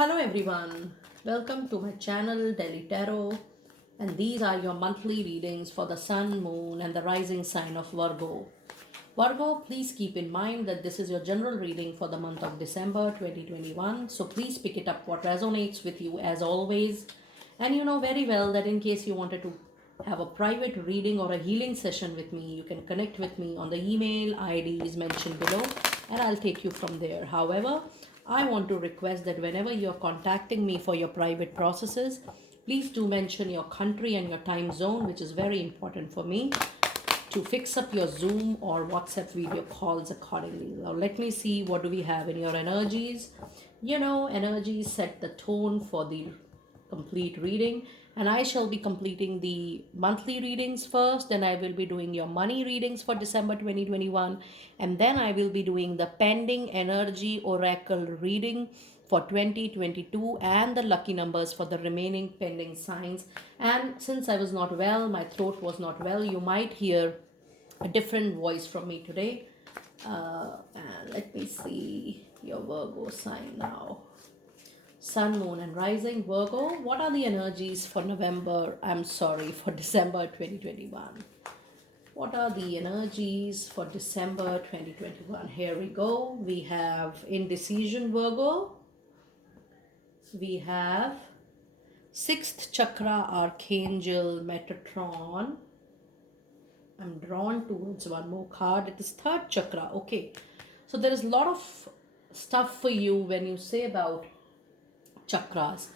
Hello everyone, welcome to my channel Delhi Tarot, and these are your monthly readings for the Sun, Moon and the rising sign of Virgo. Virgo, please keep in mind that this is your general reading for the month of December 2021, so please pick it up what resonates with you as always. And you know very well that in case you wanted to have a private reading or a healing session with me, you can connect with me on the email IDs mentioned below and I'll take you from there. However, I want to request that whenever you're contacting me for your private processes, please do mention your country and your time zone, which is very important for me to fix up your Zoom or WhatsApp video calls accordingly. Now, let me see what do we have in your energies. You know, energies set the tone for the complete reading, and I shall be completing the monthly readings first, then I will be doing your money readings for December 2021, and then I will be doing the pending energy oracle reading for 2022 and the lucky numbers for the remaining pending signs. And since I was not well, my throat was not well, you might hear a different voice from me today. And let me see your Virgo sign now. Sun, Moon, and Rising. Virgo, what are the energies for for December 2021? What are the energies for December 2021? Here we go. We have indecision, Virgo. We have sixth chakra archangel Metatron. I'm drawn towards one more card. It is third chakra. Okay. So there is a lot of stuff for you when you say about chakras.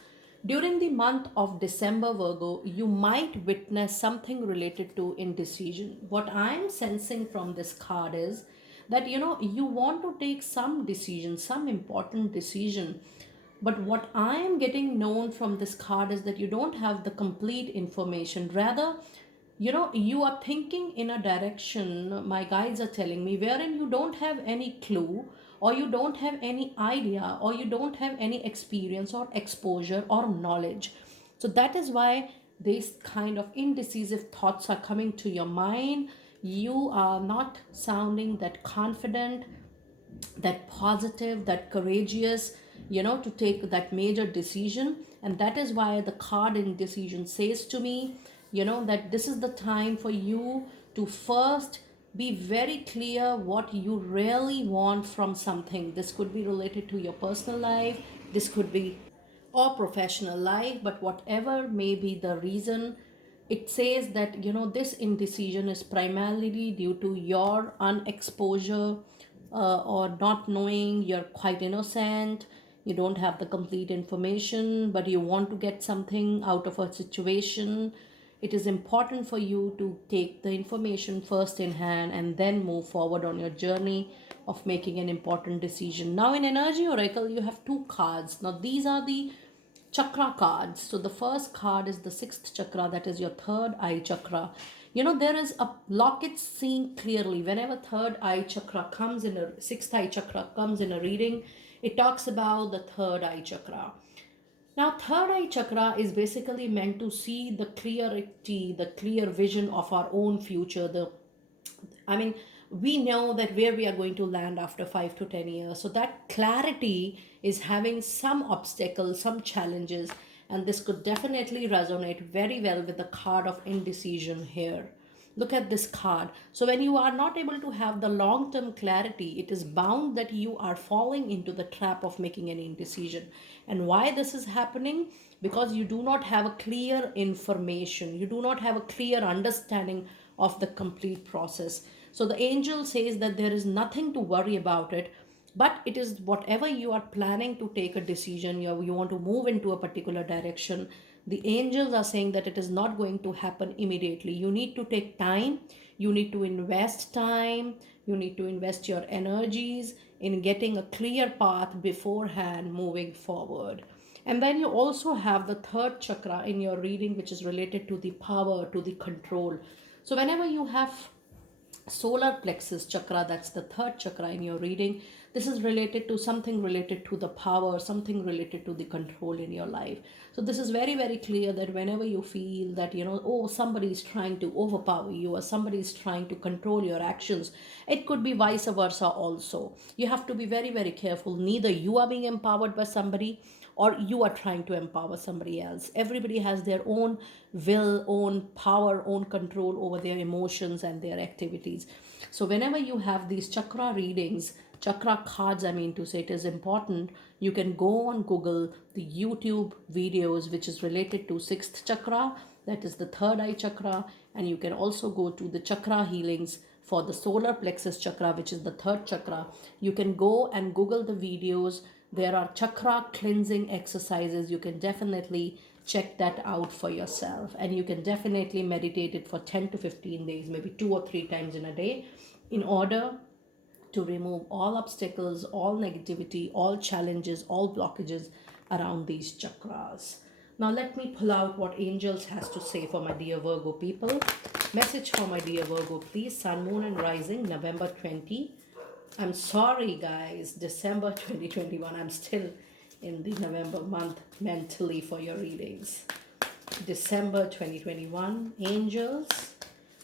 During the month of December, Virgo, you might witness something related to indecision. What I'm sensing from this card is that you want to take some decision, some important decision. But what I am getting known from this card is that you don't have the complete information. Rather, you are thinking in a direction, my guides are telling me, wherein you don't have any clue, or you don't have any idea, or you don't have any experience or exposure or knowledge. So that is why these kind of indecisive thoughts are coming to your mind. You are not sounding that confident, that positive, that courageous, to take that major decision. And that is why the card indecision says to me, that this is the time for you to first be very clear what you really want from something. This could be related to your personal life, this could be or professional life, but whatever may be the reason, it says that this indecision is primarily due to your unexposure, or not knowing. You're quite innocent, you don't have the complete information, but you want to get something out of a situation. It is important for you to take the information first in hand and then move forward on your journey of making an important decision. Now in energy oracle you have two cards. Now these are the chakra cards. So the first card is the sixth chakra, that is your third eye chakra. There is a locket seeing clearly. Whenever third eye chakra comes in a sixth eye chakra comes in a reading, it talks about the third eye chakra. Now, third eye chakra is basically meant to see the clarity, the clear vision of our own future. We know that where we are going to land after 5 to 10 years. So that clarity is having some obstacles, some challenges, and this could definitely resonate very well with the card of indecision here. Look at this card. So when you are not able to have the long-term clarity, it is bound that you are falling into the trap of making an indecision. And why this is happening? Because you do not have a clear information. You do not have a clear understanding of the complete process. So the angel says that there is nothing to worry about it, but it is whatever you are planning to take a decision, you want to move into a particular direction. The angels are saying that it is not going to happen immediately. You need to take time, you need to invest time, you need to invest your energies in getting a clear path beforehand moving forward. And then you also have the third chakra in your reading, which is related to the power, to the control. So whenever you have solar plexus chakra, that's the third chakra in your reading, This is related to something related to the power, something related to the control in your life. So this is very, very clear that whenever you feel that, oh, somebody is trying to overpower you or somebody is trying to control your actions, it could be vice versa also. You have to be very, very careful. Neither you are being empowered by somebody or you are trying to empower somebody else. Everybody has their own will, own power, own control over their emotions and their activities. So whenever you have these chakra readings, chakra cards, I mean to say, it is important. You can go on Google the YouTube videos which is related to sixth chakra, that is the third eye chakra, and you can also go to the chakra healings for the solar plexus chakra, which is the third chakra. You can go and Google the videos. There are chakra cleansing exercises. You can definitely check that out for yourself, and you can definitely meditate it for 10 to 15 days, maybe 2 or 3 times in a day, in order to remove all obstacles, all negativity, all challenges, all blockages around these chakras. Now let me pull out what angels has to say for my dear Virgo people. Message for my dear Virgo, please. Sun, moon and rising, November 20. I'm sorry guys, December 2021. I'm still in the November month mentally for your readings. December 2021. Angels,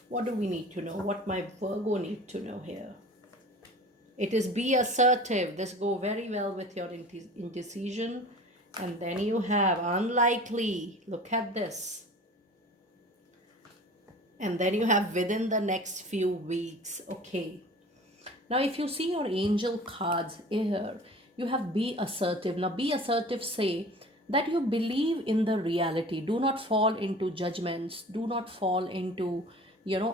what do we need to know? What my Virgo need to know here? It is be assertive. This go very well with your indecision. And then you have unlikely. Look at this. And then you have within the next few weeks. Okay. Now, if you see your angel cards here, you have be assertive. Now, be assertive say that you believe in the reality. Do not fall into judgments. Do not fall into,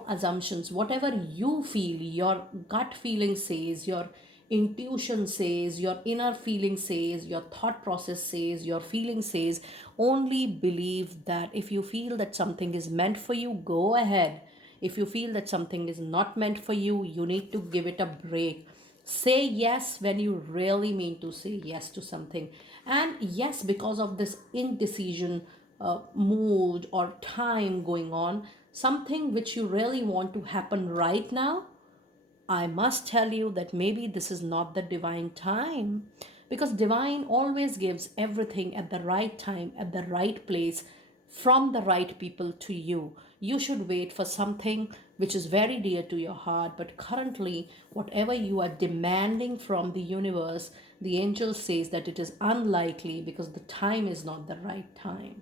assumptions. Whatever you feel, your gut feeling says, your intuition says, your inner feeling says, your thought process says, your feeling says, only believe that. If you feel that something is meant for you, go ahead. If you feel that something is not meant for you, you need to give it a break. Say yes when you really mean to say yes to something. And yes, because of this indecision mood or time going on, something which you really want to happen right now, I must tell you that maybe this is not the divine time, because divine always gives everything at the right time, at the right place, from the right people to you. You should wait for something which is very dear to your heart, but currently, whatever you are demanding from the universe, the angel says that it is unlikely because the time is not the right time.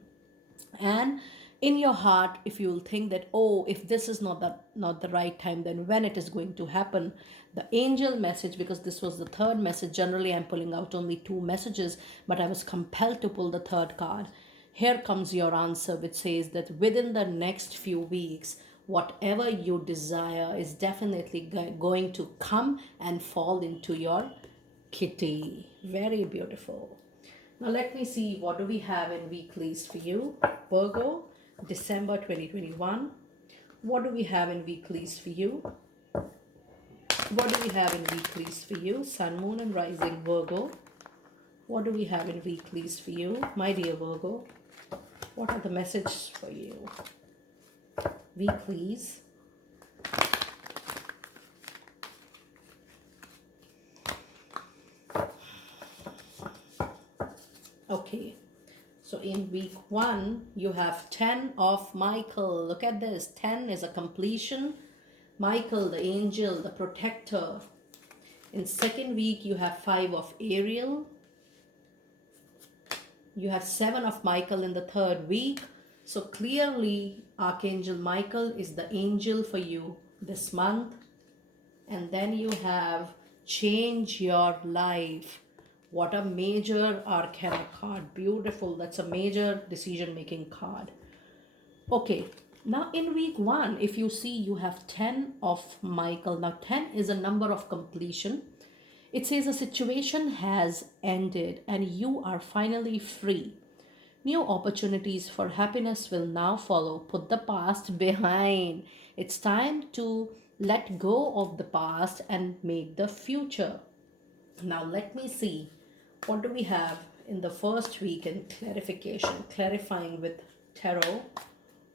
And in your heart, if you'll think that, oh, if this is not the right time, then when it is going to happen, the angel message, because this was the third message, generally I'm pulling out only 2 messages, but I was compelled to pull the third card. Here comes your answer, which says that within the next few weeks, whatever you desire is definitely going to come and fall into your kitty. Very beautiful. Now let me see, what do we have in weeklies for you? Virgo, December 2021. What do we have in weeklies for you? What do we have in weeklies for you? Sun, moon and rising Virgo. What do we have in weeklies for you? My dear Virgo, what are the messages for you? Weeklies. Okay. So in week 1, you have 10 of Michael. Look at this. 10 is a completion. Michael, the angel, the protector. In second week, you have 5 of Ariel. You have 7 of Michael in the third week. So clearly, Archangel Michael is the angel for you this month. And then you have change your life. What a major arcana card. Beautiful. That's a major decision-making card. Okay. Now in week 1, if you see, you have 10 of Michael. Now 10 is a number of completion. It says a situation has ended and you are finally free. New opportunities for happiness will now follow. Put the past behind. It's time to let go of the past and make the future. Now let me see, what do we have in the first week in clarification, clarifying with tarot.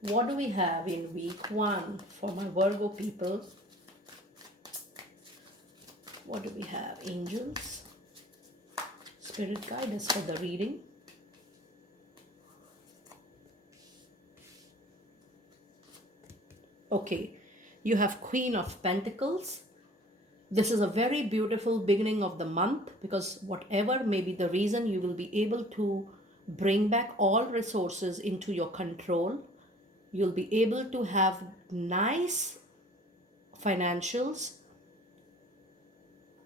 What do we have in week 1 for my Virgo people? What do we have? Angels, spirit guide us for the reading. Okay, you have Queen of Pentacles. This is a very beautiful beginning of the month, because whatever may be the reason, you will be able to bring back all resources into your control. You'll be able to have nice financials.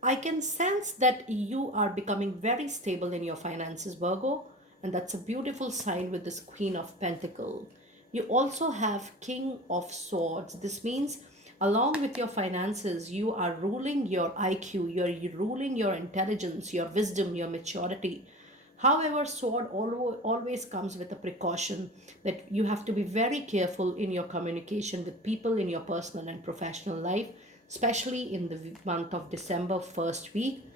I can sense that you are becoming very stable in your finances, Virgo, and that's a beautiful sign with this Queen of Pentacles. You also have King of Swords. This means along with your finances, you are ruling your IQ, you're ruling your intelligence, your wisdom, your maturity. However, sword always comes with a precaution that you have to be very careful in your communication with people in your personal and professional life, especially in the month of December, first week.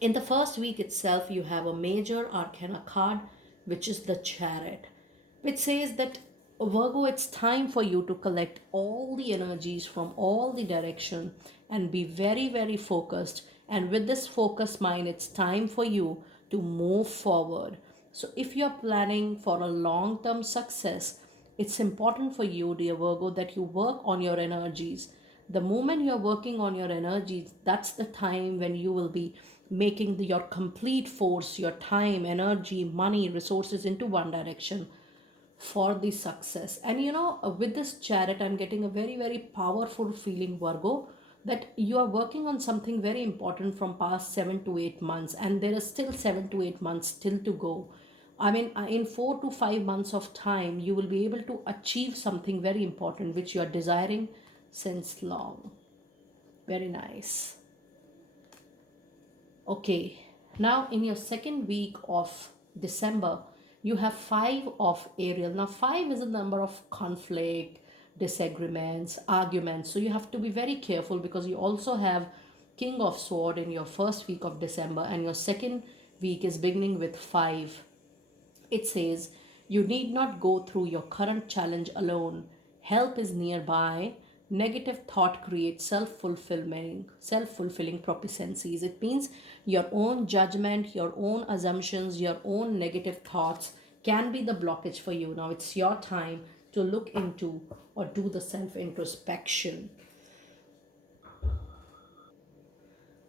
In the first week itself, you have a major arcana card, which is the Chariot, which says that Virgo, it's time for you to collect all the energies from all the direction and be very, very focused. And with this focused mind, it's time for you to move forward. So if you're planning for a long-term success, it's important for you, dear Virgo, that you work on your energies. The moment you're working on your energies, that's the time when you will be making your complete force, your time, energy, money, resources into one direction for the success. And with this Chariot, I'm getting a very, very powerful feeling, Virgo, that you are working on something very important from past 7 to 8 months, and there is still 7 to 8 months still to go. I mean, in 4 to 5 months of time, you will be able to achieve something very important which you are desiring since long. Very nice. Okay, now in your second week of December, you have 5 of Ariel. Now 5 is a number of conflict, disagreements, arguments. So you have to be very careful, because you also have King of Sword in your first week of December, and your second week is beginning with 5. It says, you need not go through your current challenge alone. Help is nearby. Negative thought creates self-fulfilling prophecies. It means your own judgment, your own assumptions, your own negative thoughts can be the blockage for you. Now it's your time to look into or do the self-introspection.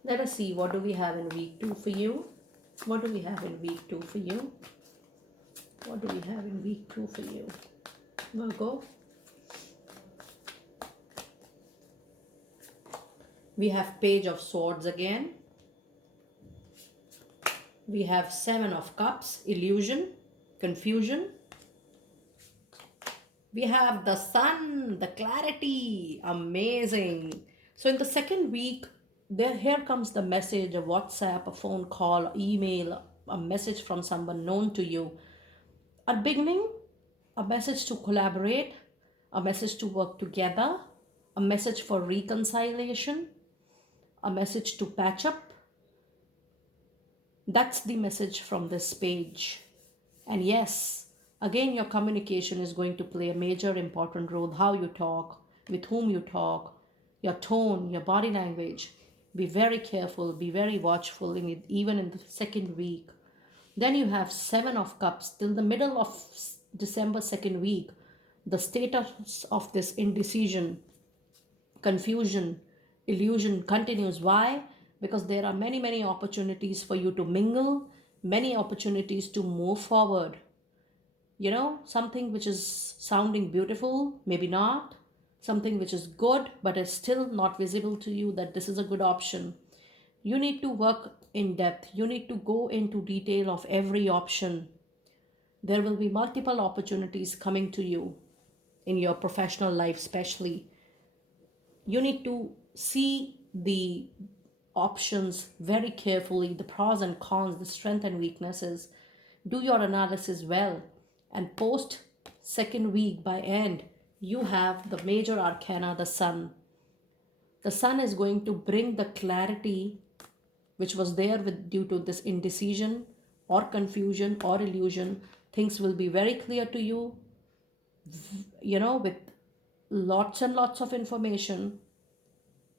Let us see, what do we have in week 2 for you? What do we have in week 2 for you? What do we have in week 2 for you, Virgo? We have Page of Swords again. We have 7 of Cups, illusion, confusion. We have the Sun, the clarity, amazing. So in the second week, here comes the message, a WhatsApp, a phone call, email, a message from someone known to you. At beginning, a message to collaborate, a message to work together, a message for reconciliation, a message to patch up. That's the message from this page. And yes, again, your communication is going to play a major important role. How you talk, with whom you talk, your tone, your body language. Be very careful, be very watchful in it, even in the second week. Then you have 7 of Cups till the middle of December second week. The status of this indecision, confusion, illusion continues. Why? Because there are many, many opportunities for you to mingle, many opportunities to move forward. Something which is sounding beautiful, maybe not. Something which is good, but is still not visible to you that this is a good option. You need to work in depth. You need to go into detail of every option. There will be multiple opportunities coming to you in your professional life, especially. You need to see the options very carefully, the pros and cons, the strengths and weaknesses. Do your analysis well, and post second week by end, you have the major arcana, the Sun. The Sun is going to bring the clarity which was there due to this indecision or confusion or illusion. Things will be very clear to you, with lots and lots of information.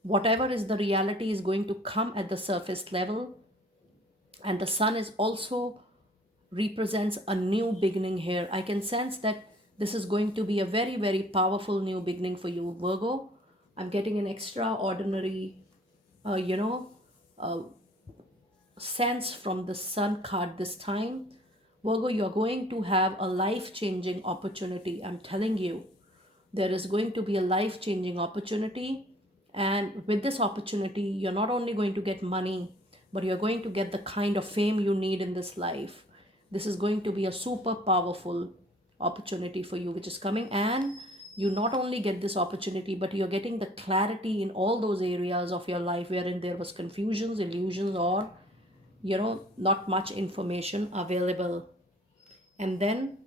Whatever is the reality is going to come at the surface level. And the sun is also represents a new beginning here. I can sense that this is going to be a very, very powerful new beginning for you, Virgo. I'm getting an extraordinary, uh, you know, uh, sense from the sun card this time. Virgo, you're going to have a life changing opportunity. I'm telling you, there is going to be a life changing opportunity. And with this opportunity, you're not only going to get money, but you're going to get the kind of fame you need in this life. This is going to be a super powerful opportunity for you, which is coming. And you not only get this opportunity, but you're getting the clarity in all those areas of your life wherein there was confusions, illusions, or not much information available. And then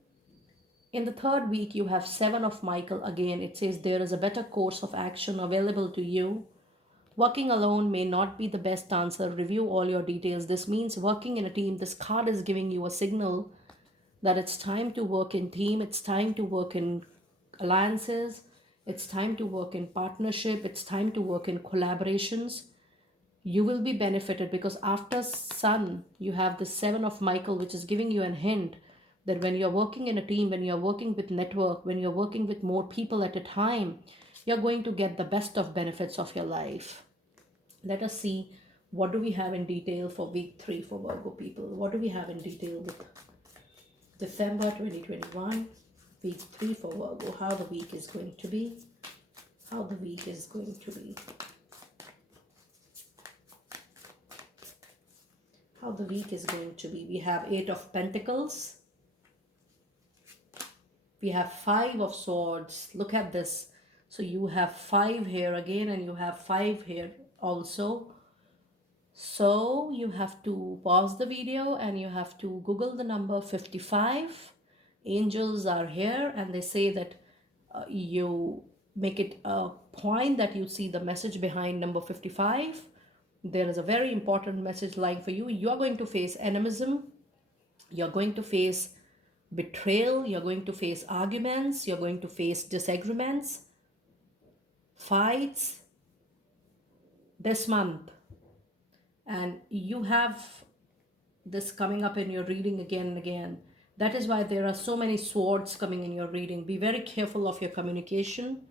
in the third week, you have Seven of Michael again. It says there is a better course of action available to you. Working alone may not be the best answer. Review all your details. This means working in a team. This card is giving you a signal that it's time to work in team. It's time to work in alliances. It's time to work in partnership. It's time to work in collaborations. You will be benefited because after sun you have the Seven of Michael, which is giving you a hint that when you're working in a team, when you're working with network, when you're working with more people at a time, you're going to get the best of benefits of your life. Let us see, what do we have in detail for week 3 for Virgo people? What do we have in detail with December 2021, week 3 for Virgo? How the week is going to be? How the week is going to be? How the week is going to be? We have 8 of Pentacles. We have 5 of Swords. Look at this. So you have 5 here again, and you have 5 here also. So you have to pause the video and you have to Google the number 55. Angels are here and they say that you make it a point that you see the message behind number 55. There is a very important message lying for you. You are going to face animism. You're going to face betrayal. You're going to face arguments. You're going to face disagreements, fights this month. And you have this coming up in your reading again and again. That is why there are so many swords coming in your reading. Be very careful of your communication.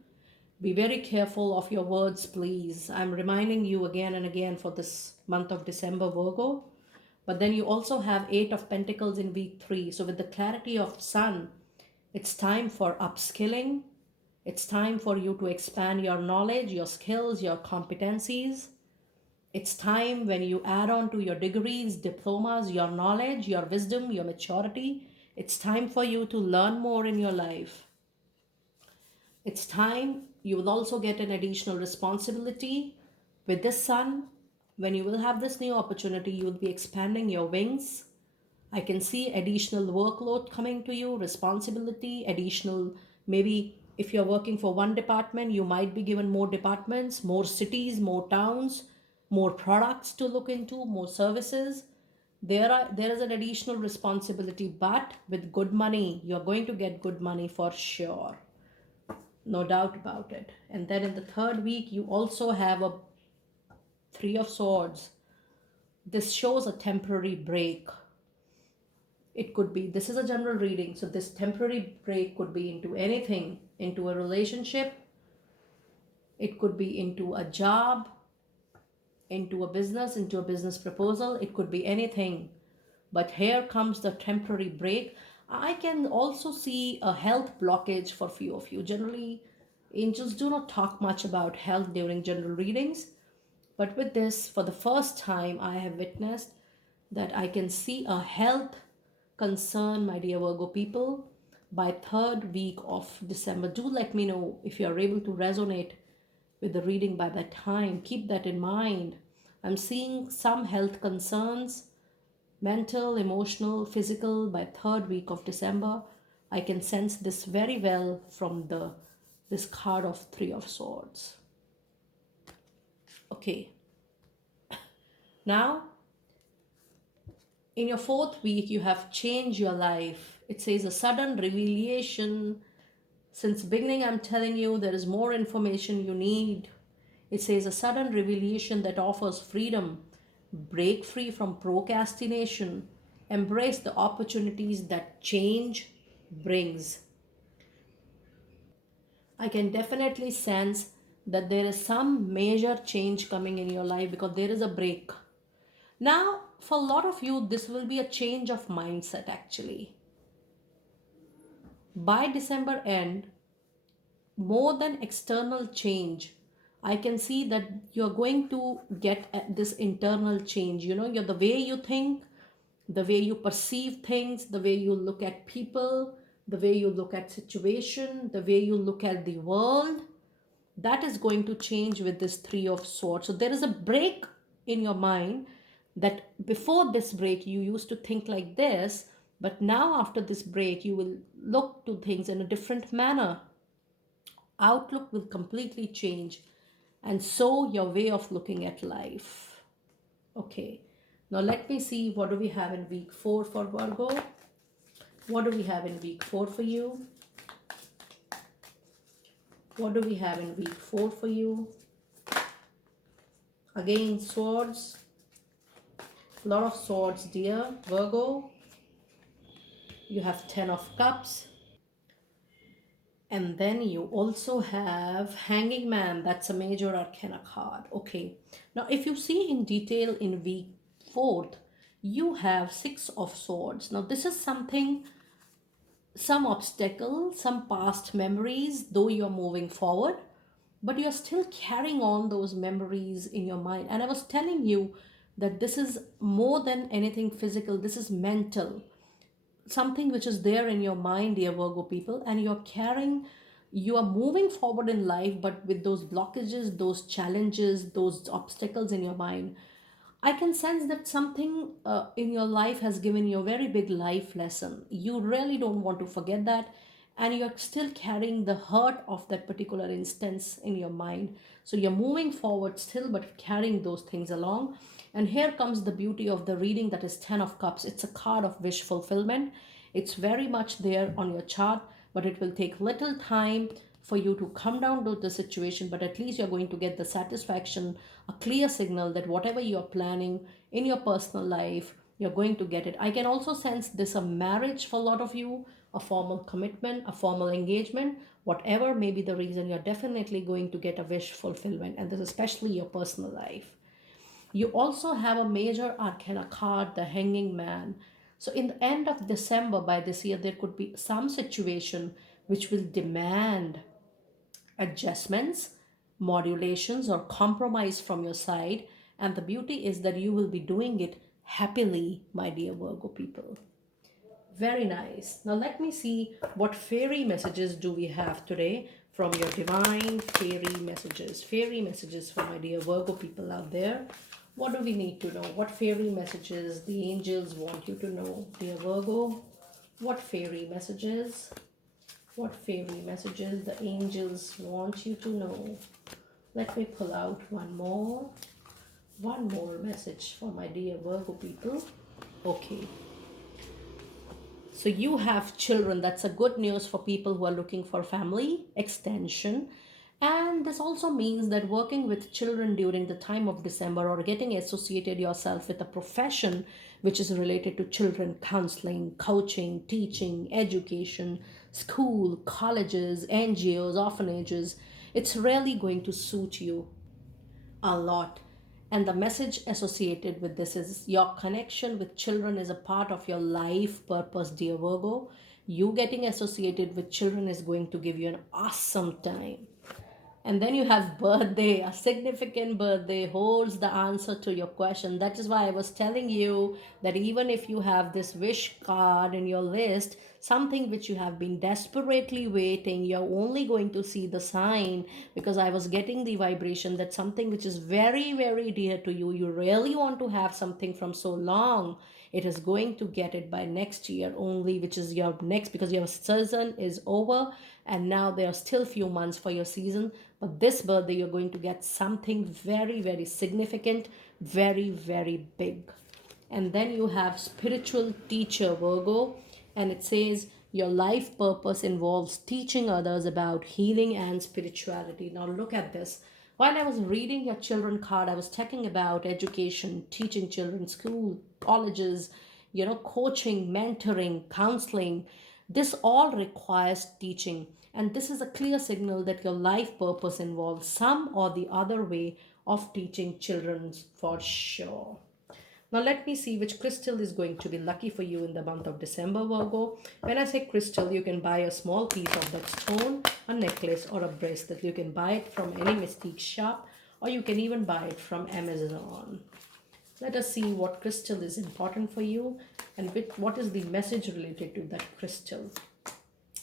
Be very careful of your words, please. I'm reminding you again and again for this month of December, Virgo. But then you also have 8 of Pentacles in week 3. So with the clarity of sun, it's time for upskilling. It's time for you to expand your knowledge, your skills, your competencies. It's time when you add on to your degrees, diplomas, your knowledge, your wisdom, your maturity. It's time for you to learn more in your life. It's time you will also get an additional responsibility. With this sun, when you will have this new opportunity, you will be expanding your wings. I can see additional workload coming to you, responsibility, additional, maybe if you're working for one department, you might be given more departments, more cities, more towns, more products to look into, more services. There is an additional responsibility, but with good money, you're going to get good money for sure. No doubt about it. And then in the third week, you also have a 3 of Swords. This shows a temporary break. It could be, this is a general reading, so this temporary break could be into anything, into a relationship, it could be into a job, into a business proposal, it could be anything. But here comes the temporary break. I can also see a health blockage for few of you. Generally, angels do not talk much about health during general readings. But with this, for the first time, I have witnessed that I can see a health concern, my dear Virgo people, by third week of December. Do let me know if you are able to resonate with the reading by that time. Keep that in mind. I'm seeing some health concerns, mental, emotional, physical, by third week of December. I can sense this very well from this card of 3 of Swords. Okay. Now, in your fourth week, you have changed your life. It says a sudden revelation. Since beginning, I'm telling you, there is more information you need. It says a sudden revelation that offers freedom. Break free from procrastination. Embrace the opportunities that change brings. I can definitely sense that there is some major change coming in your life because there is a break. Now, for a lot of you, this will be a change of mindset actually. By December end, more than external change, I can see that you're going to get this internal change. You're the way you think, the way you perceive things, the way you look at people, the way you look at situation, the way you look at the world, that is going to change with this three of swords. So there is a break in your mind that before this break you used to think like this, but now after this break you will look to things in a different manner. Outlook will completely change, and so your way of looking at life. Okay, now let me see what do we have in week 4 for Virgo. What do we have in week 4 for you? What do we have in week 4 for you? Again, swords. A lot of swords, dear Virgo. You have 10 of cups. And then you also have Hanging Man. That's a major arcana card. Okay. Now, if you see in detail in week 4th, you have 6 of swords. Now, this is something, some obstacle, some past memories, though you're moving forward, but you're still carrying on those memories in your mind. And I was telling you that this is more than anything physical, this is mental, something which is there in your mind, dear Virgo people, and you're carrying, you are moving forward in life, but with those blockages, those challenges, those obstacles in your mind. I can sense that something in your life has given you a very big life lesson. You really don't want to forget that, and you're still carrying the hurt of that particular instance in your mind. So you're moving forward still, but carrying those things along. And here comes the beauty of the reading, that is 10 of Cups. It's a card of wish fulfillment. It's very much there on your chart, but it will take little time for you to come down to the situation, but at least you're going to get the satisfaction, a clear signal that whatever you're planning in your personal life, you're going to get it. I can also sense this a marriage for a lot of you, a formal commitment, a formal engagement, whatever may be the reason, you're definitely going to get a wish fulfillment, and this is especially your personal life. You also have a major arcana card, the Hanging Man. So in the end of December by this year, there could be some situation which will demand adjustments, modulations, or compromise from your side. And the beauty is that you will be doing it happily, my dear Virgo people. Very nice. Now let me see what fairy messages do we have today from your divine fairy messages. Fairy messages for my dear Virgo people out there. What do we need to know? What fairy messages the angels want you to know, dear Virgo? What fairy messages? What fairy messages the angels want you to know? Let me pull out one more message for my dear Virgo people. Okay. So you have children. That's a good news for people who are looking for family extension. And this also means that working with children during the time of December, or getting associated yourself with a profession which is related to children, counseling, coaching, teaching, education, school, colleges, NGOs, orphanages, it's really going to suit you a lot. And the message associated with this is your connection with children is a part of your life purpose, dear Virgo. You getting associated with children is going to give you an awesome time. And then you have birthday. A significant birthday holds the answer to your question. That is why I was telling you that even if you have this wish card in your list, something which you have been desperately waiting, you're only going to see the sign, because I was getting the vibration that something which is very, very dear to you, you really want to have something from so long, it is going to get it by next year only, which is your next, because your season is over and now there are still few months for your season. But this birthday you're going to get something very, very significant, very, very big. And then you have spiritual teacher, Virgo, and it says your life purpose involves teaching others about healing and spirituality. Now look at this. While I was reading your children card, I was talking about education, teaching children, school, colleges, coaching, mentoring, counseling. This all requires teaching, and this is a clear signal that your life purpose involves some or the other way of teaching children for sure. Now let me see which crystal is going to be lucky for you in the month of December, Virgo. When I say crystal, you can buy a small piece of that stone, a necklace or a bracelet. You can buy it from any mystique shop, or you can even buy it from Amazon. Let us see what crystal is important for you and what is the message related to that crystal.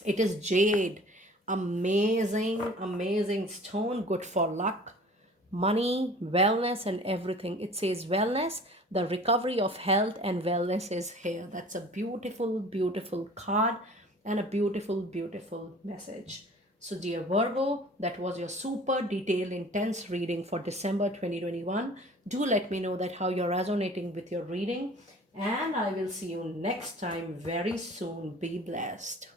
It is jade. Amazing, amazing stone, good for luck, money, wellness, and everything. It says wellness, the recovery of health and wellness is here. That's a beautiful, beautiful card and a beautiful, beautiful message. So, dear Virgo, that was your super detailed, intense reading for December 2021. Do let me know that how you're resonating with your reading, and I will see you next time very soon. Be blessed.